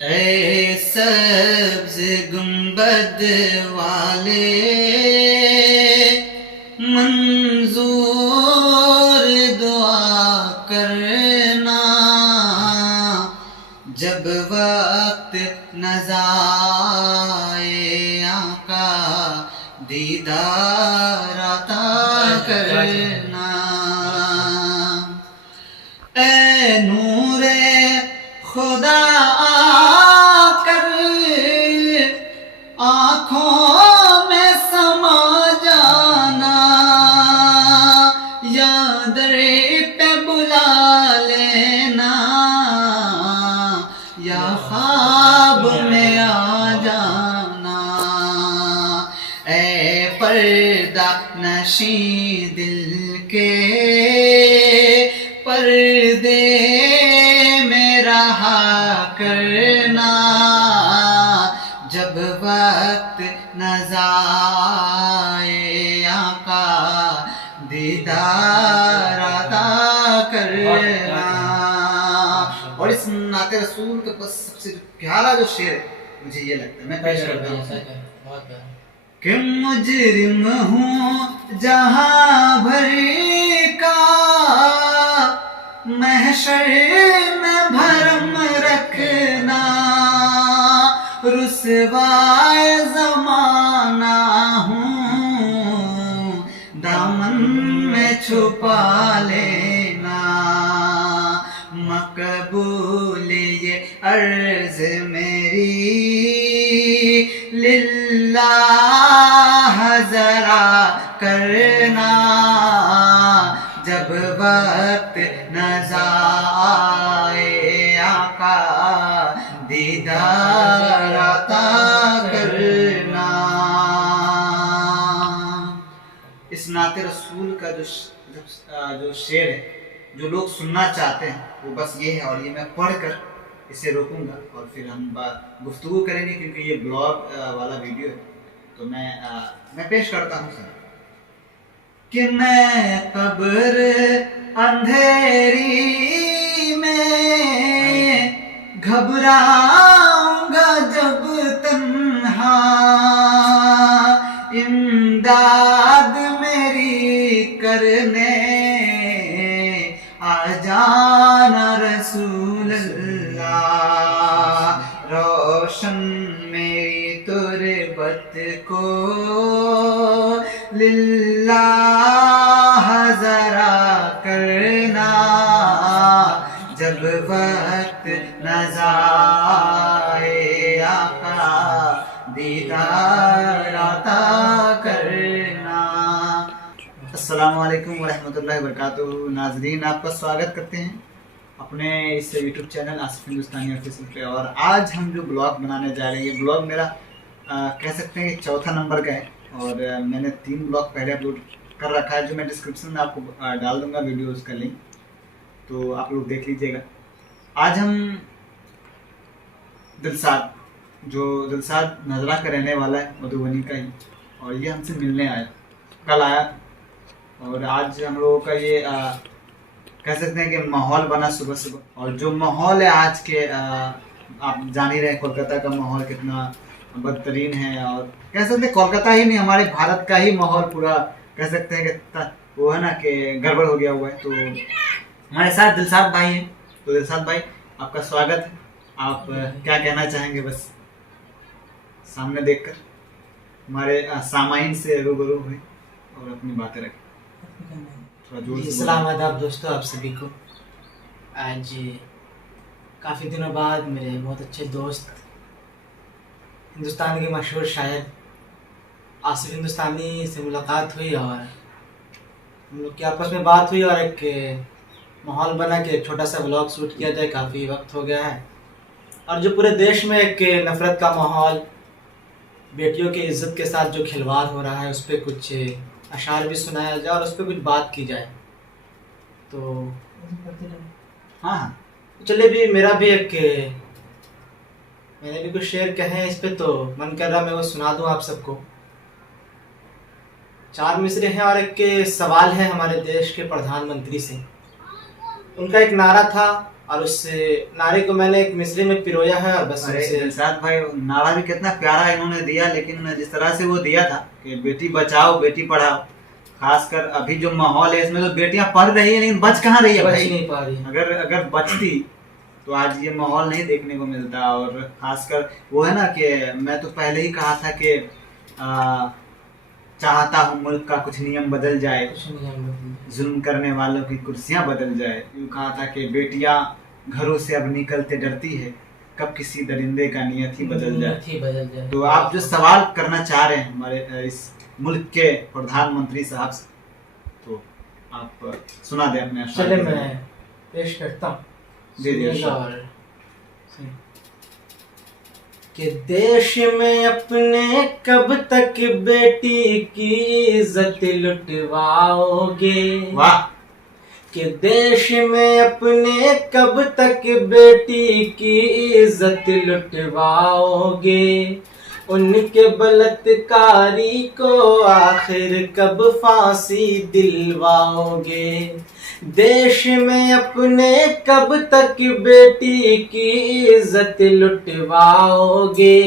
ऐ सब्ज़ गुंबद वाले मंजूर दुआ करना, जब वक्त नज़ाए आका दीदार अता करना। ऐ नूरे खुदा आकर आँखों में समा जाना, या दर पे बुला लेना, या ख्वाब में आ जाना। ऐ पर्दा नशी दिल के पर्दे में रहा करना, जब वक्त नज़ाए आका दीदार अता करना। और इस नाते रसूल के बस सबसे प्यारा जो शेर है मुझे ये लगता है, मैं पेश करता हूँ कि मुजरिम हूँ जहाँ भर का, महशर में भरम रखना, रुसवाए ज़माना हूँ दामन में छुपा लेना। मकबूल ये अर्ज़ मेरी लिल्लाह ज़रा करना, जब वक्त नज़ाए आका दीदार अता करना। इस नाते रसूल का जो शेर है, जो लोग सुनना चाहते हैं वो बस ये है, और ये मैं पढ़कर इसे रोकूंगा और फिर हम गुफ्तगू करेंगे, क्योंकि ये ब्लॉग वाला वीडियो है। तो मैं पेश करता हूँ सर कि मैं कब्र अंधेरी में घबराऊंगा जब तन्हा, इमदाद मेरी करने आ जाना रसूल अल्लाह, रोशन मेरी तुरबत को लिल्लाह ज़रा करना, जब वक्त नज़ाए आका दीदार अता करना। अस्सलामु अलैकुम वरहमतुल्लाहि वबरकातुहू। नाज़रीन, आपका स्वागत करते हैं अपने इस यूट्यूब चैनल आसिफ हिंदुस्तानी ऑफिशियल पे। और आज हम जो ब्लॉग बनाने जा रहे हैं, ये ब्लॉग मेरा कह सकते हैं कि चौथा नंबर का है, और मैंने 3 ब्लॉग पहले अपलोड कर रखा है, जो मैं डिस्क्रिप्शन में आपको डाल दूंगा वीडियोस का लिंक, तो आप लोग देख लीजिएगा। आज हम दिलसाद नजरा का रहने वाला है, मधुबनी का ही, और ये हमसे मिलने आया, कल आया। और आज हम लोगों का ये कह सकते हैं कि माहौल बना सुबह सुबह। और जो माहौल है आज के, आप जान ही रहे हैं कोलकाता का माहौल कितना बदतरीन है, और कह सकते हैं कोलकाता ही नहीं, हमारे भारत का ही माहौल पूरा कह सकते हैं कि वो है ना कि गड़बड़ हो गया हुआ है। तो हमारे साथ दिलसाद भाई हैं। तो दिलसाद भाई, आपका स्वागत है। आप क्या कहना चाहेंगे, बस सामने देखकर हमारे सामाइन से रूबरू हुए और अपनी बातें रखें। थोड़ा जोर से। सलाम आदाब दोस्तों, आप सभी को। आज काफ़ी दिनों बाद मेरे बहुत अच्छे दोस्त, हिंदुस्तान के मशहूर शायर आसिफ हिंदुस्तानी से मुलाकात हुई, और हम लोग की आपस में बात हुई, और एक माहौल बना के एक छोटा सा व्लॉग शूट किया जाए। काफ़ी वक्त हो गया है, और जो पूरे देश में एक नफ़रत का माहौल, बेटियों की इज्जत के साथ जो खिलवाड़ हो रहा है, उस पर कुछ अशार भी सुनाया जाए और उस पर कुछ बात की जाए। तो हाँ, चलिए, भी मेरा भी मैंने भी कुछ शेर कहे हैं इस पे, तो मन कर रहा मैं वो सुना दूं आप सबको। 4 मिसरे हैं और एक सवाल है हमारे देश के प्रधानमंत्री से। उनका एक नारा था और उस नारे को मैंने एक मिसरे में पिरोया है और बस अरे उसे दिलशाद भाई, नारा भी कितना प्यारा इन्होंने दिया, लेकिन जिस तरह से वो दिया था कि बेटी बचाओ बेटी पढ़ाओ, खासकर अभी जो माहौल है इसमें तो बेटियां पढ़ रही है लेकिन बच कहाँ रही है बच भाई। नहीं पा रही। अगर अगर बचती तो आज ये माहौल नहीं देखने को मिलता। और खासकर वो है ना कि मैं तो पहले ही कहा था कि चाहता हूँ मुल्क का कुछ नियम बदल जाए, कुछ नहीं हम लोग। जुल्म करने वालों की कुर्सियां बदल जाए। यूँ कहा था कि बेटियां घरों से अब निकलते डरती है, कब किसी दरिंदे का नियत ही बदल जाए। नियत ही बदल जाए। तो आप जो सवाल करना चाह रहे हैं हमारे इस मुल्क के प्रधानमंत्री साहब से, तो आप सुना दें अपने अशआर चले के मैं जरिए। पेश करता हूँ। जी, जी, सुनिएगा अशआर। और सुनिए। कि देश में अपने कब तक बेटी की इज्जत लुटवाओगे। वाह। कि देश में अपने कब तक बेटी की इज्जत लुटवाओगे। उनके बलात्कारी को आखिर कब फांसी दिलवाओगे। देश में अपने कब तक बेटी की इज्जत लुटवाओगे।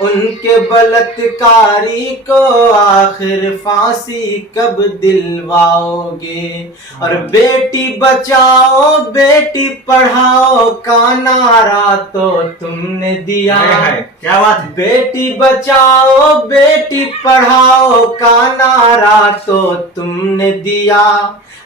उनके बलात्कारी को आखिर फांसी कब दिलवाओगे। और बेटी बचाओ बेटी पढ़ाओ का नारा तो तुमने दिया। है, क्या बात है। बेटी बचाओ बेटी पढ़ाओ का नारा तो तुमने दिया।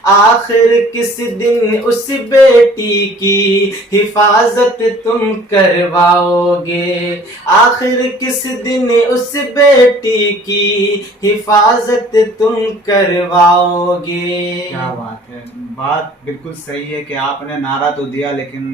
आखिर किस दिन उस बेटी की हिफाजत तुम करवाओगे। आखिर किस दिन उस बेटी की हिफाजत तुम करवाओगे। क्या बात है। बात बिल्कुल सही है कि आपने नारा तो दिया, लेकिन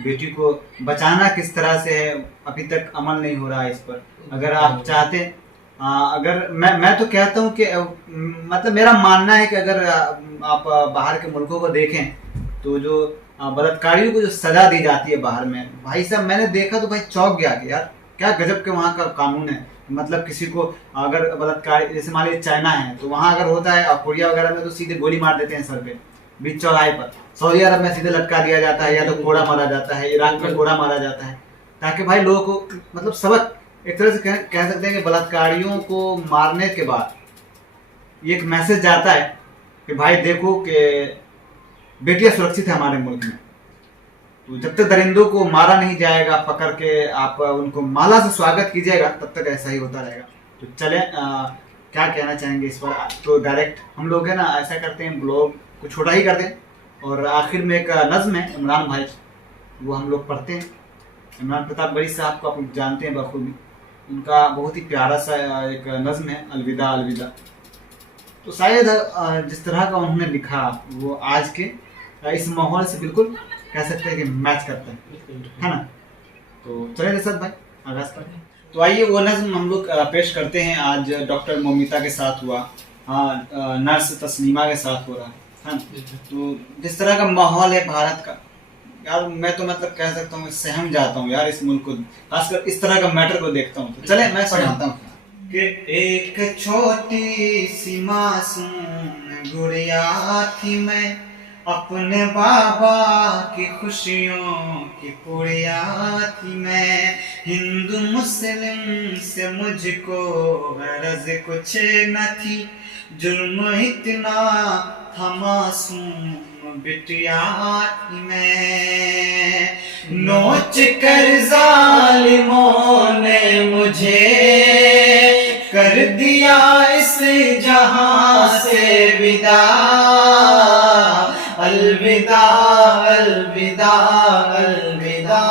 बेटी को बचाना किस तरह से है अभी तक अमल नहीं हो रहा है इस पर। अगर आप चाहते अगर मैं तो कहता हूँ कि मतलब मेरा मानना है कि अगर आप बाहर के मुल्कों को देखें तो जो बलात्कारियों को जो सजा दी जाती है बाहर में, भाई साहब मैंने देखा तो भाई चौंक गया कि यार क्या गजब के वहाँ का कानून है। मतलब किसी को अगर बलात्कार, जैसे मान लीजिए चाइना है तो वहाँ अगर होता है, और कोरिया वगैरह में तो सीधे गोली मार देते हैं सर पे बीच चौराहे पर। सऊदी अरब में सीधे लटका दिया जाता है या तो कोड़ा मारा जाता है, इराक में कोड़ा मारा जाता है, ताकि भाई लोगों को मतलब सबक एक तरह से कह सकते हैं कि बलात्कारियों को मारने के बाद ये एक मैसेज जाता है कि भाई देखो कि बेटियां सुरक्षित है हमारे मुल्क में। तो जब तक दरिंदों को मारा नहीं जाएगा, पकड़ के आप उनको माला से स्वागत कीजिएगा, तब तक ऐसा ही होता रहेगा। तो चले क्या कहना चाहेंगे इस पर। तो डायरेक्ट हम लोग है ना ऐसा करते हैं, ब्लॉग को छोटा ही कर दें और आखिर में एक नज्म है इमरान भाई, वो हम लोग पढ़ते हैं। इमरान प्रताप गढ़ी साहब को आप लोग जानते हैं बखूबी, उनका बहुत ही प्यारा सा एक नज्म है अलविदा अलविदा। तो शायद जिस तरह का उन्होंने लिखा वो आज के इस माहौल से बिल्कुल कह सकते हैं कि मैच करता है ना। तो चले रिशद भाई आगाज करें। तो आइए वो नज्म हम लोग पेश करते हैं। आज डॉक्टर मोमिता के साथ हुआ, नर्स तस्लीमा के साथ हो रहा है ना। तो जिस तरह का माहौल है भारत का, यार मैं तो मतलब कह सकता हूँ सहम जाता हूँ यार इस मुल्क को, खासकर इस तरह का मैटर को देखता हूँ। तो चले मैं सुनाता हूँ कि एक छोटी सी मासूम गुड़िया थी मैं, अपने बाबा की खुशियों की पुड़िया थी मैं। हिंदू मुस्लिम से मुझको गरज कुछ न थी, जुल्म इतना था मासूम बिटिया थी मैं। नोच कर जालिमों ने मुझे कर दिया इस जहां से विदा। अलविदा अलविदा अलविदा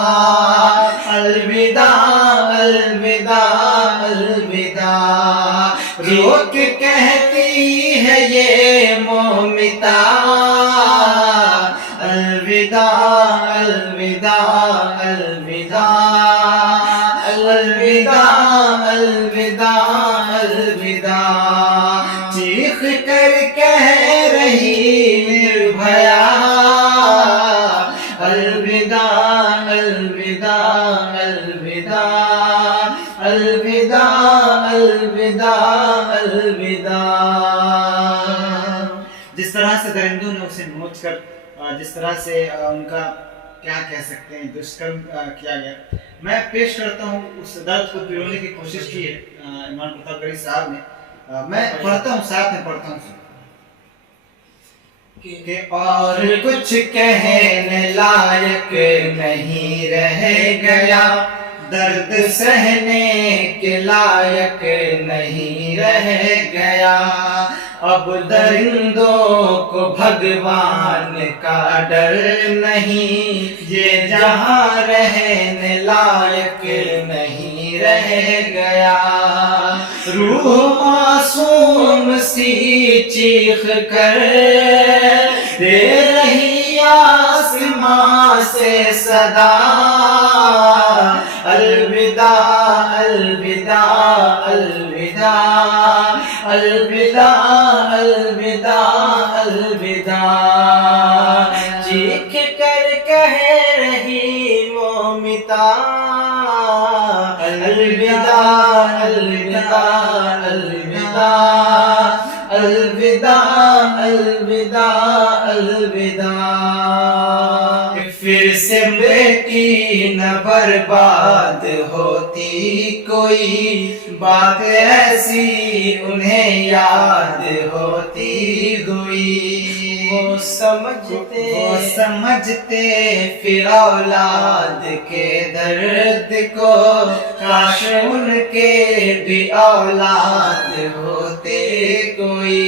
अलविदा अलविदा अलविदा। रोक कहती है ये मोमिता, अलविदा अलविदा अलविदा अलविदा अलविदा अलविदा। चीख कर कह रही निर्भया, अलविदा अलविदा अलविदा अलविदा अलविदा अलविदा। जिस तरह से दरिंदों ने उसे नोच कर, जिस तरह से उनका क्या कह सकते हैं दुष्कर्म किया गया। मैं पेश करता हूँ उस दर्द को पिरोने की कोशिश की है इमरान प्रतापगढ़ी साहब ने। मैं पढ़ता हूँ, साथ में पढ़ता हूँ कि और कुछ कहने लायक नहीं रह गया, दर्द सहने के लायक नहीं रह गया। अब दरिंदों को भगवान का डर नहीं, ये जहां रहने लायक नहीं रह गया। रूह मासूम सी चीख कर दे रही आसमां से सदा, अलविदा अलविदा अलविदा अलविदा अलविदा अलविदा। चीख कर कह रही मोमिता, अलविदा अलविदा अलविदा अलविदा अलविदा अलविदा। फिर से बेटी न बर्बाद होती कोई बात ऐसी उन्हें याद होती हुई। वो समझते फिर औलाद के दर्द को, काश उनके भी औलाद होते कोई।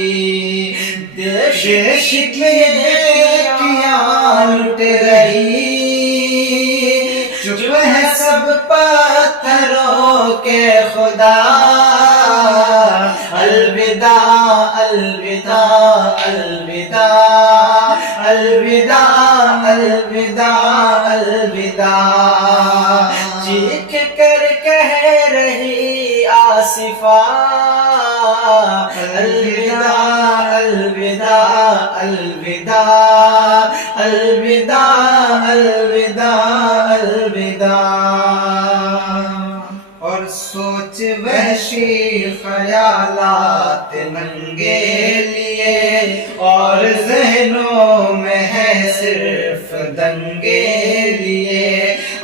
देश की बेटियां लुट रही, चुप है सब पत्थरों के खुदा, अलविदा अलविदा अलविदा अलविदा अलविदा अलविदा। चीख कर कह रही आसिफा, अलविदा अलविदा अलविदा अलविदा अलविदा अलविदा। और सोच वहशी ख्यालात नंगे लिए, और जहनों में है सिर्फ दंगे लिए।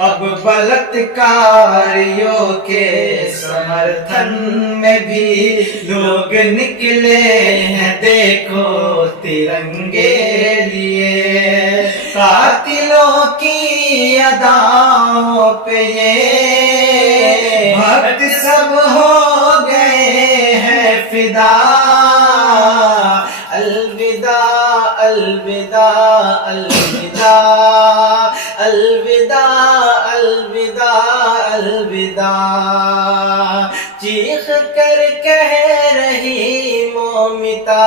अब बलात्कारियों के समर्थन में भी लोग निकले हैं देखो तिरंगे लिए। कातिलों की अदाओं पे ये भक्त सब हो गए हैं फिदा, अलविदा अलविदा अलविदा अलविदा अलविदा अलविदा। चीख कर कह रही मोमिता,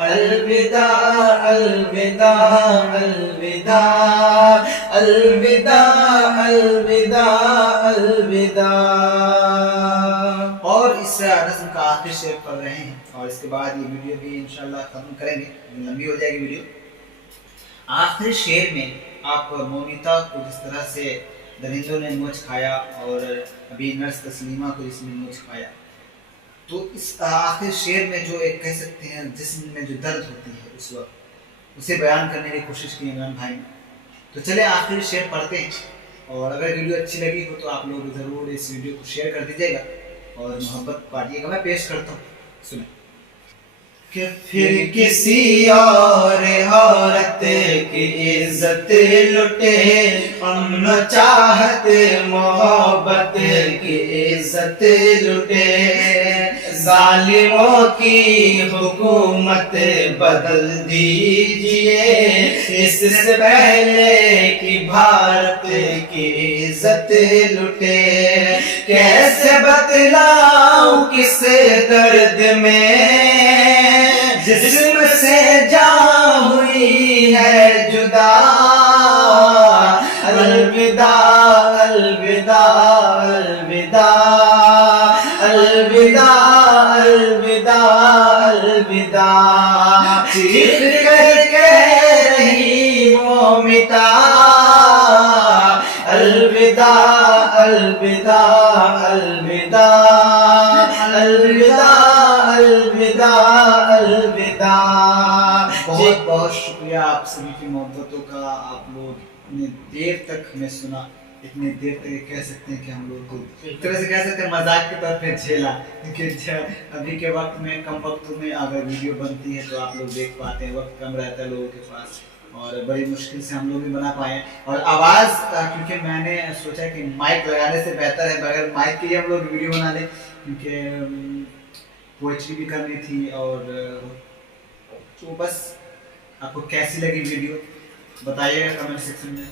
अलविदा अलविदा अलविदा अलविदा अलविदा अलविदा। और इस रस्म का आखिरी शेर पढ़ रहे हैं और इसके बाद ये वीडियो भी इंशाल्लाह खत्म करेंगे, लंबी हो जाएगी वीडियो। आखिरी शेर में आप मोमिता को जिस तरह से दरिंदों ने नोच खाया और अभी नर्स तस्लीमा को जिसने नोच खाया, तो इस आखिरी शेर में जो एक कह सकते हैं जिस्म में जो दर्द होती है उस वक्त, उसे बयान करने की कोशिश की इमरान भाई ने। तो चले आखिरी शेर पढ़ते हैं, और अगर वीडियो अच्छी लगी हो तो आप लोग ज़रूर इस वीडियो को शेयर कर दीजिएगा और मोहब्बत बांटिएगा। मैं पेश करता हूँ, सुने। कि फिर किसी और औरत की इज्जत लुटे, अमन चाहत मोहब्बत की इज्जत लुटे। जालिमों की हुकूमत बदल दीजिए, इससे पहले कि भारत की इज्जत लुटे। कैसे बतलाऊं किस दर्द में जिस्म से जान हुई है जुदा, अलविदा अलविदा अलविदा अलविदा अलविदा अलविदा। चीख कर कह रही मोमिता, अलविदा अलविदा अलविदा अलविदा अलविदा अलविदा। बहुत बहुत शुक्रिया आप सभी की मोहब्बतों का, आप इतनी देर तक हमें सुना, इतनी देर तक कह सकते हैं कि हम लोग को एक तरह से कह सकते हैं मजाक के तौर पे झेला, क्योंकि अभी के वक्त में कम वक्त में अगर वीडियो बनती है तो आप लोग देख पाते हैं, वक्त कम रहता है लोगों के पास और बड़ी मुश्किल से हम लोग भी बना पाए हैं। और आवाज़ क्योंकि मैंने सोचा कि माइक लगाने से बेहतर है बगैर माइक के ही हम लोग वीडियो बना लें, क्योंकि पोइट्री भी करनी थी। और तो बस आपको कैसी लगी वीडियो बताइएगा कमेंट सेक्शन में।